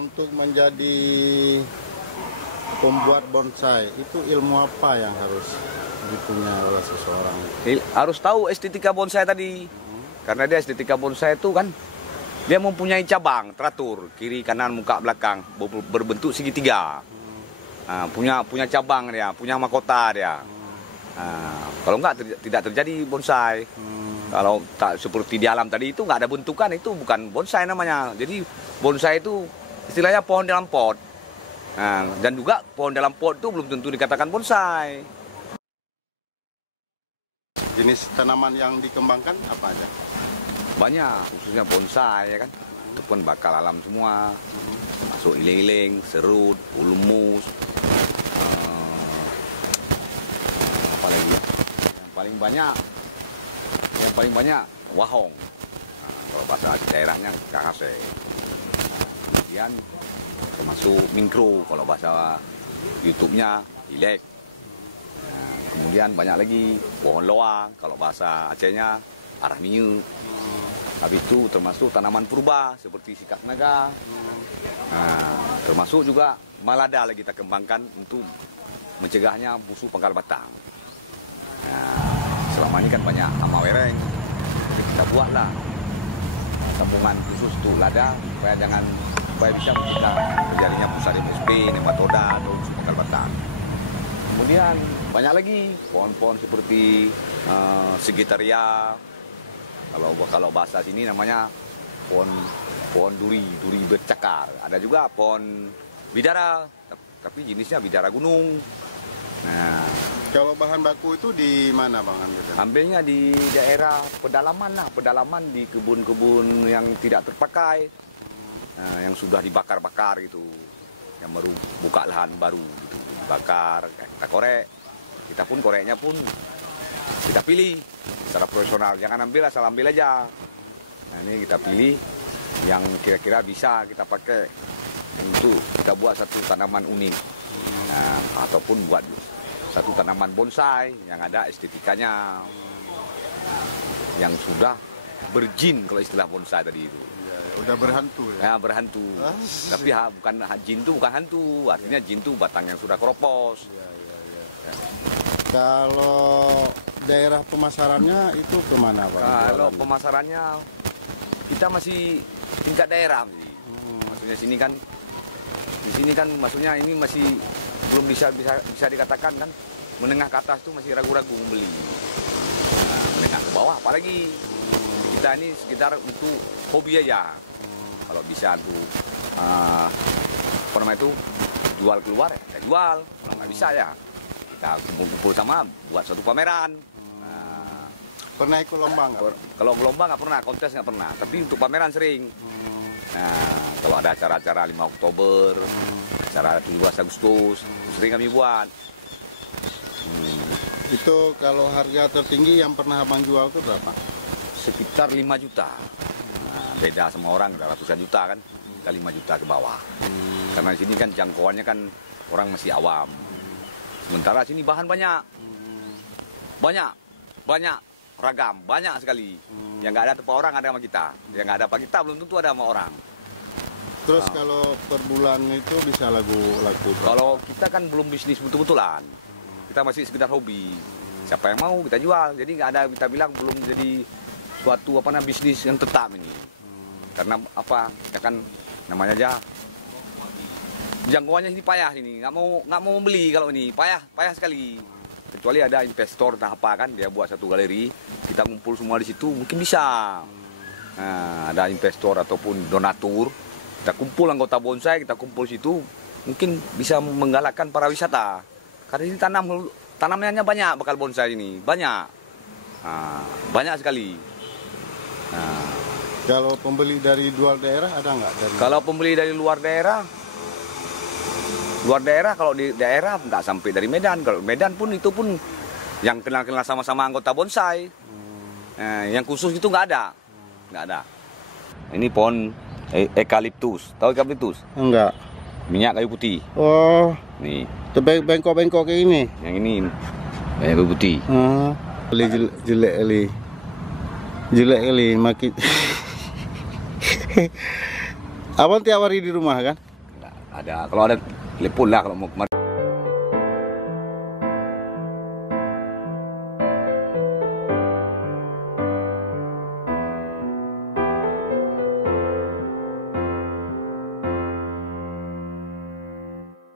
untuk menjadi pembuat bonsai itu ilmu apa yang harus dipunya oleh seseorang? Harus tahu estetika bonsai tadi. Karena dia estetika bonsai itu kan dia mempunyai cabang teratur kiri kanan muka belakang berbentuk segitiga. Punya cabang dia, punya mahkota dia. Kalau enggak tidak terjadi bonsai. Kalau tak seperti di alam tadi itu nggak ada bentukan, itu bukan bonsai namanya. Jadi bonsai itu istilahnya pohon dalam pot. Dan juga pohon dalam pot itu belum tentu dikatakan bonsai. Jenis tanaman yang dikembangkan apa aja? Banyak, khususnya bonsai ya kan. Itu pun bakal alam semua. Masuk iling-iling, serut, ulmus. Apa lagi? Yang paling banyak wahong. Kalau bahasa daerahnya kakase. Kemudian termasuk mingkro, kalau bahasa YouTube-nya ilek. Kemudian banyak lagi pohon loa, kalau bahasa Acehnya arah minyu. Habis itu termasuk tanaman purba seperti sikat naga. Termasuk juga malada lagi kita kembangkan untuk mencegahnya busuk pangkal batang. Selama ini kan banyak hama wereng. Jadi kita buatlah tabungan khusus untuk lada supaya bisa mencegah terjadinya pusat MSP, nematoda atau busuk pangkal batang. Kemudian banyak lagi pohon-pohon seperti Sagittaria. Kalau bahasa sini namanya pohon duri bercakar. Ada juga pohon bidara, tapi jenisnya bidara gunung. Kalau bahan baku itu di mana Bang ambilnya? Ambilnya di daerah pedalaman di kebun-kebun yang tidak terpakai, yang sudah dibakar-bakar gitu, yang baru buka lahan baru gitu. Bakar, kita korek. Kita pun koreknya pun kita pilih secara profesional. Jangan ambil asal ambil aja. Ini kita pilih yang kira-kira bisa kita pakai untuk kita buat satu tanaman unik, ataupun buat satu tanaman bonsai yang ada estetikanya, yang sudah berjin kalau istilah bonsai tadi itu. Udah berhantu ya? Ya, berhantu. Tapi bukan jin itu bukan hantu, artinya jin itu batang yang sudah keropos. Ya. Kalau daerah pemasarannya itu kemana Bang? Kalau pemasarannya kita masih tingkat daerah. Maksudnya di sini kan maksudnya ini masih belum bisa dikatakan kan menengah ke atas itu masih ragu-ragu membeli. Menengah ke bawah apalagi. Kita ini sekitar untuk hobi aja. Kalau bisa tuh apa namanya itu jual keluar ya jual, kalau nggak bisa ya kita kumpul sama buat suatu pameran. Pernah ikut lomba nggak? Kalau lomba nggak pernah, kontes nggak pernah, tapi untuk pameran sering. Kalau ada acara-acara 5 Oktober, acara 17 Agustus, sering kami buat. Itu kalau harga tertinggi yang pernah Abang jual itu berapa? Sekitar 5 juta. Beda sama orang, ratusan juta kan, kita 5 juta ke bawah. Karena di sini kan jangkauannya kan orang masih awam. Sementara sini bahan banyak, ragam, banyak sekali. Yang nggak ada tempat orang ada sama kita, yang nggak ada sama kita belum tentu ada sama orang. Terus kalau per bulan itu bisa laku? Kalau kita kan belum bisnis betul-betulan, kita masih sekedar hobi. Siapa yang mau kita jual, jadi nggak ada kita bilang belum jadi suatu bisnis yang tetap ini. Karena ya kan namanya aja jangkauannya ini payah ini, nggak mau membeli kalau ini payah sekali. Kecuali ada investor entah apa kan dia buat satu galeri, kita ngumpul semua di situ mungkin bisa. Ada investor ataupun donatur, kita kumpul anggota bonsai, kita kumpul situ mungkin bisa menggalakkan para wisata. Karena ini tanamannya banyak bakal bonsai ini banyak sekali. Kalau pembeli dari luar daerah ada nggak? Kalau pembeli dari luar daerah kalau di daerah nggak sampai dari Medan. Kalau Medan pun itu pun yang kenal-kenal sama-sama anggota bonsai. Yang khusus itu nggak ada. Ini pohon eukaliptus. Tahu eukaliptus? Enggak. Minyak kayu putih. Oh. Nih. Bengkok-bengkok kayak ini. Yang ini minyak kayu putih. Jelek kali makin. Abang tiap hari di rumah kan? Ada, kalau ada telepon lah kalau mau kemari.